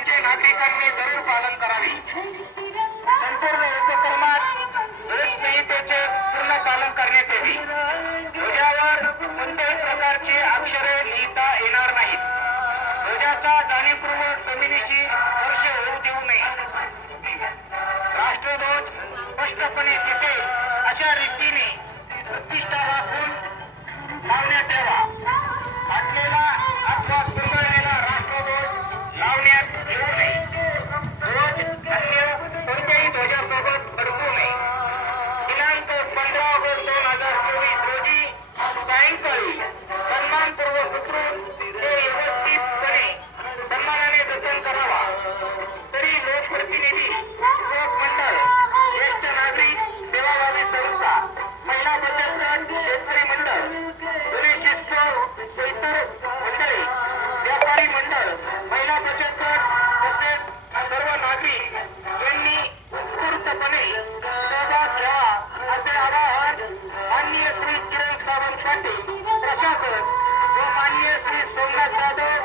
नियमांचे नागरिकांनी जरूर पालन करावे। संपूर्ण उपक्रमात ध्वज संहितेचे पूर्ण पालन करण्यात यावे। ध्वजावर कोणत्याही प्रकारचे अक्षरे लिहिता येणार नाहीत। ध्वजाचा जाणीवपूर्वक जमिनीशी स्पर्श होऊ देऊ नये। राष्ट्रध्वज स्पष्टपणे दिसेल अशा रीतीने प्रतिष्ठा राखून लावण्यात यावा। फाटलेला अथवा चुरगळलेला राष्ट्रध्वज लावण्यात येऊ नये। ध्वज अन्य कोणत्याही ध्वजासोबत फडकू नये। दिनांक 15 ऑगस्ट 2024 रोजी सायंकाळी सन्मानपूर्वक उतरून ते व्यवस्थितपणे सन्मानाने जतन करावा। तरी लोकप्रतिनिधी, युवक मंडळ, ज्येष्ठ नागरिक, सेवाभावी संस्था, महिला बचत गट, शेतकरी मंडळ, गणेशोत्सव, इतर मंडळी, व्यापारी मंडळ, महिला बचत गट तसेच सर्व नागरिक यांनी उत्स्फूर्तपणे सहभाग घ्यावा असे आवाहन माननीय श्री किरण सावंत पाटील प्रशासक व माननीय श्री सोमनाथ जाधव